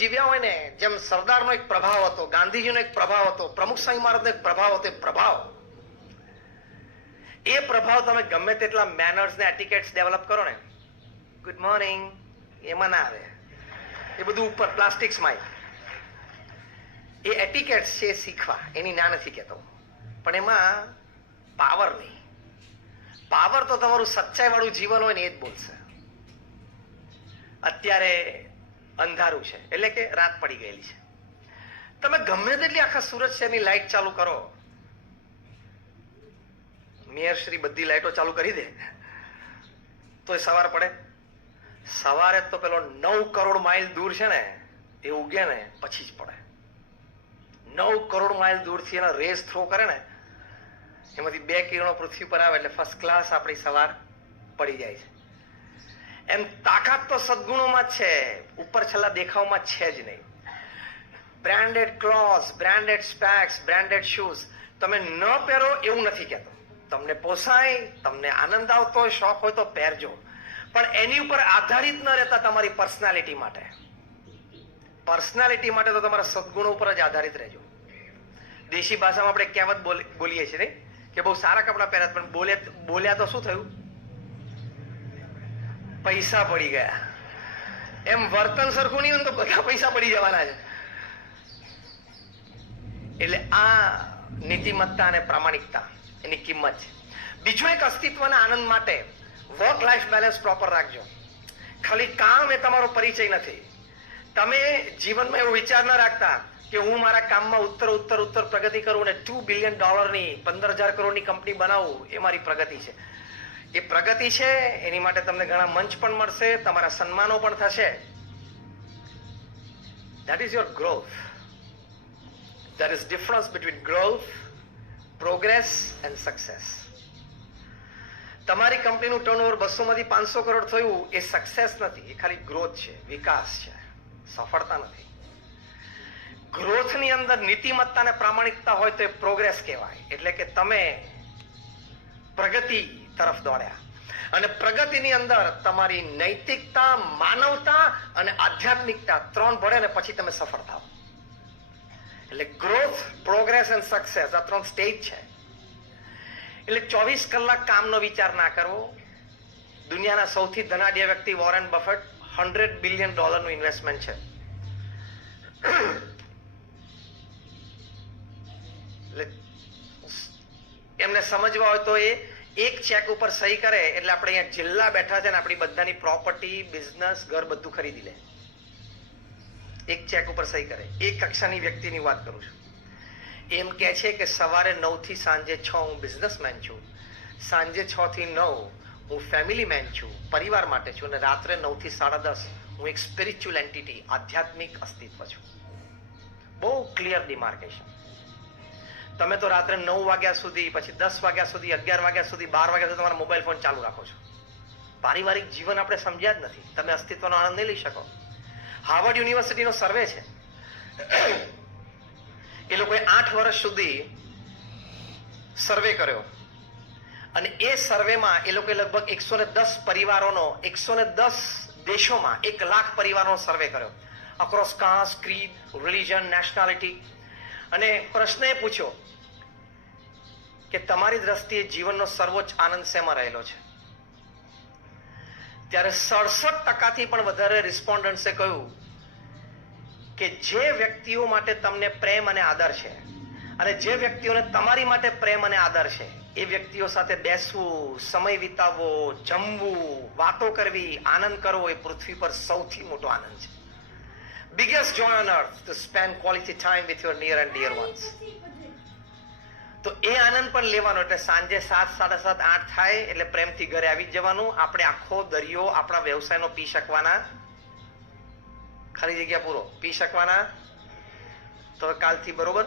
જીવ્યા હોય ને, જેમ સરદારનો એક પ્રભાવ હતો, ગાંધીજીનો એક પ્રભાવ હતો, પ્રમુખ સ્વામી મહારાજનો એક પ્રભાવ હતો, એ પ્રભાવ તમે ગમે તેટલા મેનર્સ ને એટિકેટ્સ ડેવલપ કરો ને, ગુડ મોર્નિંગ એમાં ના આવે, એ બધું ઉપર પ્લાસ્ટિક્સમાં. એ એટિકેટ્સ છે શીખવા, એની ના નથી કહેતો, પણ એમાં પાવર નહીં. પાવર તો તમારું સચ્ચાઈ વાળું જીવન હોય ને એ જ બોલશે. અત્યારે અંધારું છે એટલે કે રાત પડી ગયેલી છે, તમે ગમે તેટલી આખા સુરત શહેરની લાઈટ ચાલુ કરો, મેયર શ્રી બધી લાઈટો ચાલુ કરી દે તો સવાર પડે. સવારે તો પેલો 9 કરોડ માઇલ દૂર છે ને એ ઉગે ને પછી જ પડે. 9 કરોડ માઇલ દૂરથી એના રેસ થ્રો કરે ને, એમાંથી 2 કિરણો પૃથ્વી પર આવે એટલે ફર્સ્ટ ક્લાસ આપણી સવાર પડી જાય છે. એમ તાકાત તો સદગુણોમાં જ છે, ઉપર છેલ્લા દેખાવમાં છે જ નહીં. Branded cloth, branded specs, branded shoes તમે ન પહેરો એવું નથી કહેતો. તમને પોસાય, તમને આનંદ આવતો હોય, શોખ હોય તો પહેરજો, પણ એની ઉપર આધારિત ન રહેતા તમારી પર્સનાલિટી માટે. પર્સનાલિટી માટે તો તમારા સદગુણો ઉપર જ આધારિત રહેજો. દેશી ભાષામાં આપણે કહેવત બોલીએ છીએ નહીં કે બહુ સારા કપડાં પહેર્યા, પણ બોલ્યા તો શું થયું? પૈસા પડી ગયા. એમ વર્તન સરખું નહીં હોય તો બધા પૈસા પડી જવાના છે. એટલે આ નીતિમત્તા અને પ્રામાણિકતા એની કિંમત છે. બીજો એક અસ્તિત્વના આનંદ માટે વર્ક લાઈફ બેલેન્સ પ્રોપર રાખજો. ખાલી કામ એ તમારો પરિચય નથી. તમે જીવનમાં એવો વિચાર ન રાખતા કે હું મારા કામમાં ઉત્તર પ્રગતિ કરું ને $2 બિલિયન 15,000 કરોડની કંપની બનાવું, એ મારી પ્રગતિ છે. એ પ્રગતિ છે, એની માટે તમને ઘણા મંચ પણ મળશે, તમારા સન્માનો પણ થશે. That is your growth. There is difference between growth, progress and success. તમારી કંપનીનું ટર્નઓવર 200 માંથી 500 કરોડ થયું એ સક્સેસ નથી, એ ખાલી ગ્રોથ છે, વિકાસ છે, સફળતા નથી. ગ્રોથની અંદર નીતિમત્તા અને પ્રામાણિકતા હોય તો એ પ્રોગ્રેસ કહેવાય. એટલે કે તમે પ્રગતિ તરફ દોડ્યા, અને પ્રગતિની અંદર તમારી નૈતિકતા, માનવતા અને આધ્યાત્મિકતા 3 ભળે ને પછી તમે સફળ થાવ. એટલે ગ્રોથ, પ્રોગ્રેસ અને સક્સેસ આ 3 સ્ટેજ છે. એટલે 24 કલાક કામનો વિચાર ના કરવો. દુનિયાના સૌથી ધનાઢ્ય વ્યક્તિ વોરેન બફેટ $100 બિલિયન નું ઇન્વેસ્ટમેન્ટ છે. એટલે એમને સમજવા હોય તો એ એક ચેક ઉપર સહી કરે એટલે આપણે અહીંયા જિલ્લા બેઠા છે ને આપણી બધાની પ્રોપર્ટી, બિઝનેસ, ઘર બધું ખરીદી લે. એક ચેક ઉપર સહી કરે. એક કક્ષાની વ્યક્તિની વાત કરું છું. એમ કહે છે કે સવારે 9 થી સાંજે 6 હું બિઝનેસમેન છું, સાંજે 6 થી 9 હું ફેમિલી મેન છું, પરિવાર માટે છું, અને રાત્રે 9 થી 10:30 હું એક સ્પિરિચ્યુઅલ એન્ટિટી, આધ્યાત્મિક અસ્તિત્વ છું. બહુ ક્લિયર ડિમાર્કેશન. તમે તો રાત્રે 9 વાગ્યા સુધી, પછી 10 વાગ્યા સુધી, 11 વાગ્યા સુધી, 12 વાગ્યા સુધી તમારા મોબાઈલ ફોન ચાલુ રાખો છો. પારિવારિક જીવન આપણે સમજ્યા જ નથી. તમે અસ્તિત્વનો આનંદ નહીં લઈ શકો. હાર્વર્ડ યુનિવર્સિટીનો સર્વે છે, એ લોકોએ 8 વર્ષ સુધી સર્વે કર્યો, અને એ સર્વેમાં એ લોકોએ લગભગ 110 પરિવારોનો, 110 દેશોમાં 1 લાખ પરિવારોનો સર્વે કર્યો, across caste, creed, religion, nationality. અને પ્રશ્ન એ પૂછ્યો કે તમારી દ્રષ્ટિએ જીવનનો સર્વોચ્ચ આનંદ શેમાં રહેલો છે? ત્યારે 67% પણ વધારે રિસ્પોન્ડન્ટ્સે કહ્યું કે જે વ્યક્તિઓ માટે તમને પ્રેમ અને આદર છે, અને જે વ્યક્તિઓને તમારી માટે પ્રેમ અને આદર છે, એ વ્યક્તિઓ સાથે બેસવું, સમય વિતાવવો, જમવું, વાતો કરવી, આનંદ કરવો એ પૃથ્વી પર સૌથી મોટો આનંદ છે. Biggest joy on earth to spend quality time with your near and dear ones. તો એ આનંદ પણ લેવાનો. એટલે સાંજે 7, 7:30, 8 થાય એટલે પ્રેમથી ઘરે આવી જવાનું. આપણે આખો દરિયો આપણા વ્યવસાયનો પી શકવાના, ખાલી જગ્યા પૂરો પી શકવાના. તો કાલથી બરોબર